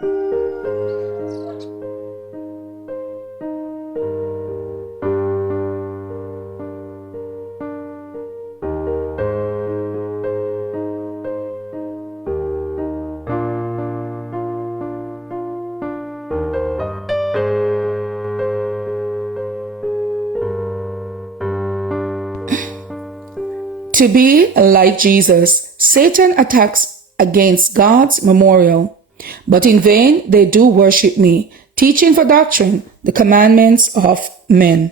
To be like Jesus, Satan attacks against God's memorial, but in vain they do worship me, teaching for doctrine the commandments of men.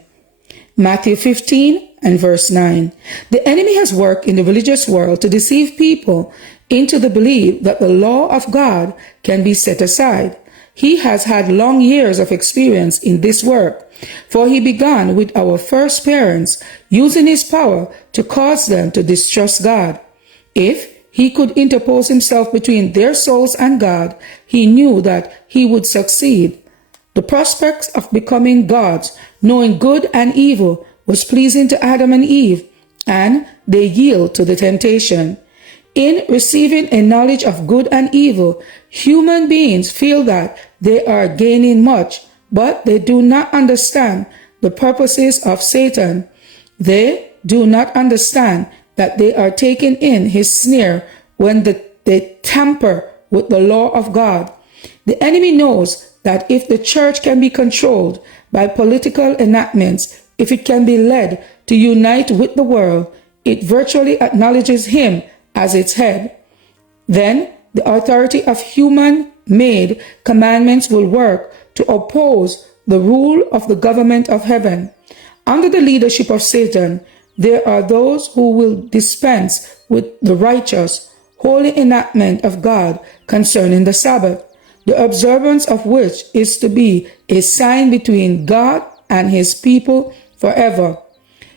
Matthew 15 and verse 9. The enemy has worked in the religious world to deceive people into the belief that the law of God can be set aside. He has had long years of experience in this work, for he began with our first parents, using his power to cause them to distrust God. If he could interpose himself between their souls and God, he knew that he would succeed. The prospect of becoming gods, knowing good and evil, was pleasing to Adam and Eve, and they yield to the temptation. In receiving a knowledge of good and evil, human beings feel that they are gaining much, but they do not understand the purposes of Satan. They do not understand that they are taking in his snare when they tamper with the law of God. The enemy knows that if the church can be controlled by political enactments, if it can be led to unite with the world, it virtually acknowledges him as its head. Then the authority of human-made commandments will work to oppose the rule of the government of heaven. Under the leadership of Satan, there are those who will dispense with the righteous, holy enactment of God concerning the Sabbath, the observance of which is to be a sign between God and his people forever.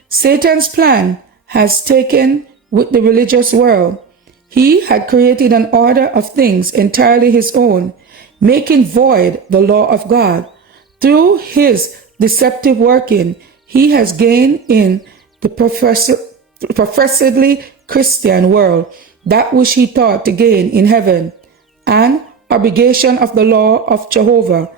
Satan's plan has taken with the religious world. He had created an order of things entirely his own, making void the law of God. Through his deceptive working, he has gained in the professedly Christian world that which he thought to gain in heaven, an obligation of the law of Jehovah.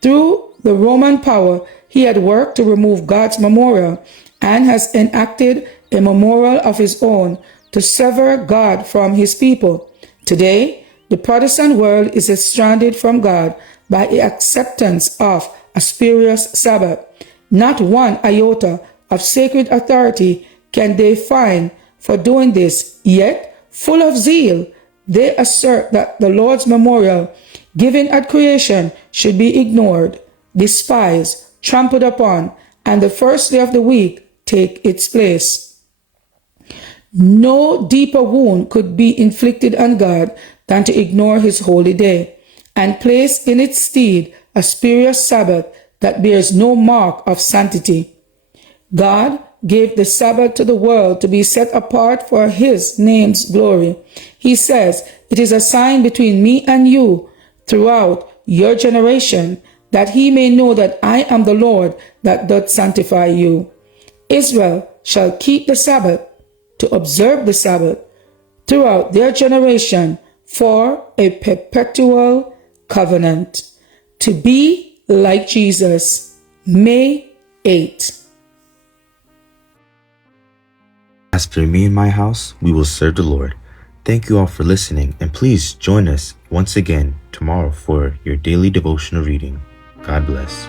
Through the Roman power, he had worked to remove God's memorial and has enacted a memorial of his own to sever God from his people. Today, the Protestant world is estranged from God by the acceptance of a spurious Sabbath. Not one iota of sacred authority can they find for doing this, yet, full of zeal, they assert that the Lord's memorial given at creation should be ignored, despised, trampled upon, and the first day of the week take its place. No deeper wound could be inflicted on God than to ignore his holy day and place in its stead a spurious Sabbath that bears no mark of sanctity. God gave the Sabbath to the world to be set apart for his name's glory. He says, "It is a sign between me and you throughout your generation, that he may know that I am the Lord that doth sanctify you." Israel shall keep the Sabbath, to observe the Sabbath throughout their generation for a perpetual covenant. To be like Jesus, May 8. As for me and my house, we will serve the Lord. Thank you all for listening, and please join us once again tomorrow for your daily devotional reading. God bless.